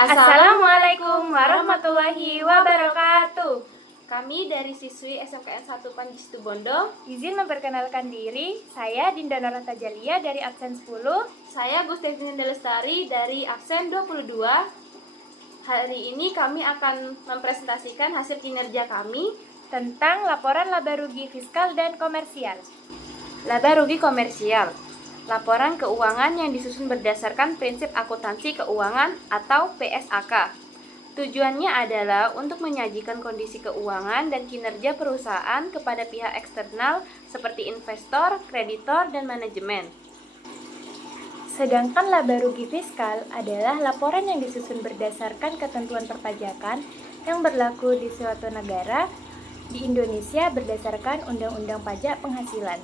Assalamualaikum warahmatullahi wabarakatuh. Kami dari siswi SMKN 1 Panji Situbondo. Izin memperkenalkan diri, saya Dinda Norata Jalia dari absen 10. Saya Gustevina Delestari dari absen 22. Hari ini kami akan mempresentasikan hasil kinerja kami tentang laporan laba rugi fiskal dan komersial. Laba rugi komersial, laporan keuangan yang disusun berdasarkan prinsip akuntansi keuangan atau PSAK. Tujuannya adalah untuk menyajikan kondisi keuangan dan kinerja perusahaan kepada pihak eksternal seperti investor, kreditor, dan manajemen. Sedangkan laba rugi fiskal adalah laporan yang disusun berdasarkan ketentuan perpajakan yang berlaku di suatu negara di Indonesia berdasarkan Undang-Undang Pajak Penghasilan.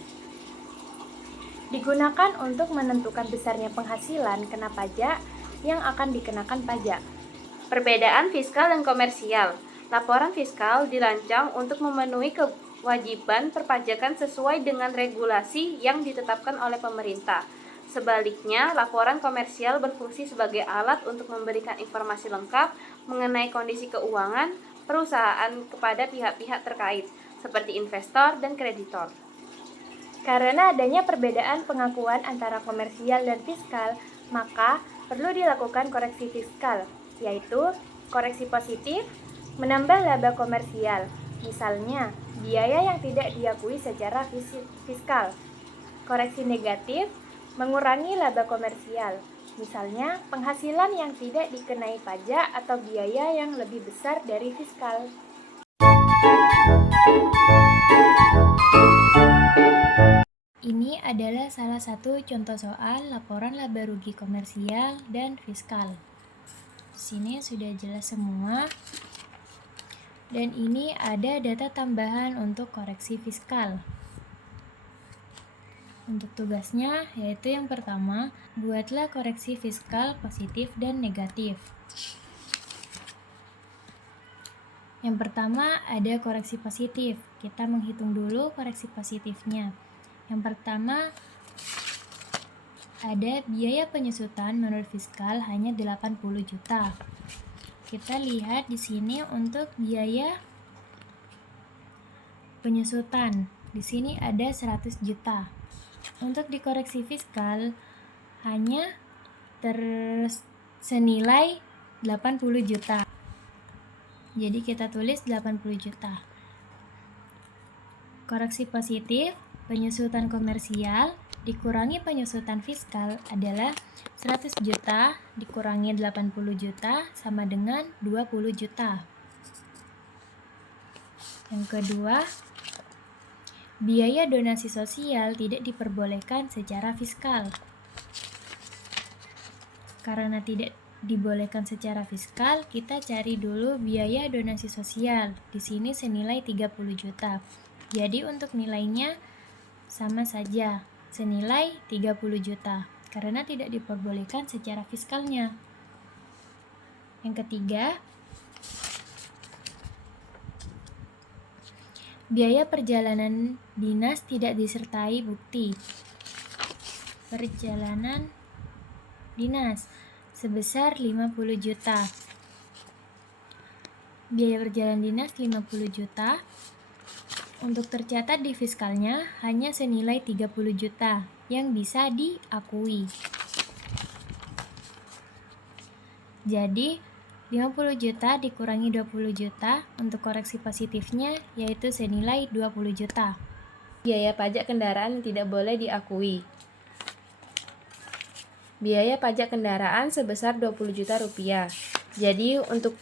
Digunakan untuk menentukan besarnya penghasilan kena pajak yang akan dikenakan pajak. Perbedaan fiskal dan komersial. Laporan fiskal dirancang untuk memenuhi kewajiban perpajakan sesuai dengan regulasi yang ditetapkan oleh pemerintah. Sebaliknya, laporan komersial berfungsi sebagai alat untuk memberikan informasi lengkap mengenai kondisi keuangan perusahaan kepada pihak-pihak terkait, seperti investor dan kreditor. Karena adanya perbedaan pengakuan antara komersial dan fiskal, maka perlu dilakukan koreksi fiskal, yaitu koreksi positif, menambah laba komersial, misalnya biaya yang tidak diakui secara fiskal. Koreksi negatif, mengurangi laba komersial, misalnya penghasilan yang tidak dikenai pajak atau biaya yang lebih besar dari fiskal. Ini adalah salah satu contoh soal laporan laba rugi komersial dan fiskal. Sini sudah jelas semua. Dan ini ada data tambahan untuk koreksi fiskal. Untuk tugasnya yaitu yang pertama, buatlah koreksi fiskal positif dan negatif. Yang pertama ada koreksi positif. Kita menghitung dulu koreksi positifnya. Yang pertama ada biaya penyusutan menurut fiskal hanya 80 juta. Kita lihat di sini untuk biaya penyusutan. Di sini ada 100 juta. Untuk dikoreksi fiskal hanya senilai 80 juta. Jadi kita tulis 80 juta. Koreksi positif, penyusutan komersial dikurangi penyusutan fiskal adalah 100 juta dikurangi 80 juta sama dengan 20 juta. Yang kedua, biaya donasi sosial tidak diperbolehkan secara fiskal. Karena tidak dibolehkan secara fiskal, kita cari dulu biaya donasi sosial. Di sini senilai 30 juta. Jadi untuk nilainya sama saja, senilai 30 juta karena tidak diperbolehkan secara fiskalnya. Yang ketiga, biaya perjalanan dinas tidak disertai bukti. Perjalanan dinas sebesar 50 juta. Biaya perjalanan dinas 50 juta. Untuk tercatat di fiskalnya hanya senilai 30 juta yang bisa diakui. Jadi 50 juta dikurangi 20 juta untuk koreksi positifnya yaitu senilai 20 juta. Biaya pajak kendaraan yang tidak boleh diakui. Biaya pajak kendaraan sebesar 20 juta rupiah. Jadi untuk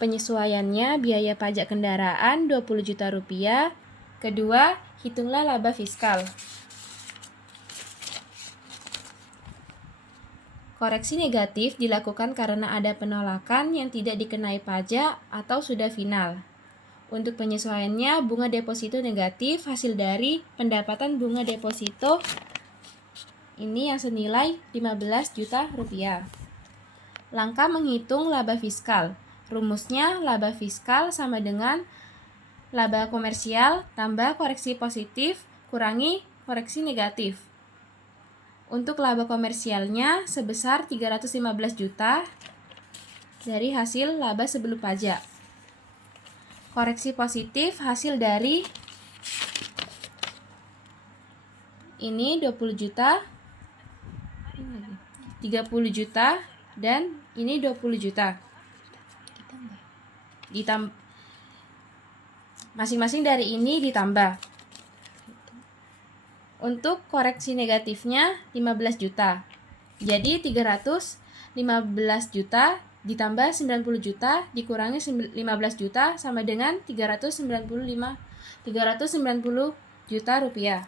penyesuaiannya biaya pajak kendaraan 20 juta rupiah. Kedua, hitunglah laba fiskal. Koreksi negatif dilakukan karena ada penolakan yang tidak dikenai pajak atau sudah final. Untuk penyesuaiannya, bunga deposito negatif hasil dari pendapatan bunga deposito ini yang senilai 15 juta rupiah. Langkah menghitung laba fiskal. Rumusnya laba fiskal sama dengan laba komersial tambah koreksi positif kurangi koreksi negatif. Untuk laba komersialnya sebesar 315 juta dari hasil laba sebelum pajak. Koreksi positif hasil dari ini 20 juta, 30 juta, dan ini 20 juta. Masing-masing dari ini ditambah. Untuk koreksi negatifnya 15 juta. Jadi 315 juta ditambah 90 juta dikurangi 15 juta sama dengan 390 juta rupiah.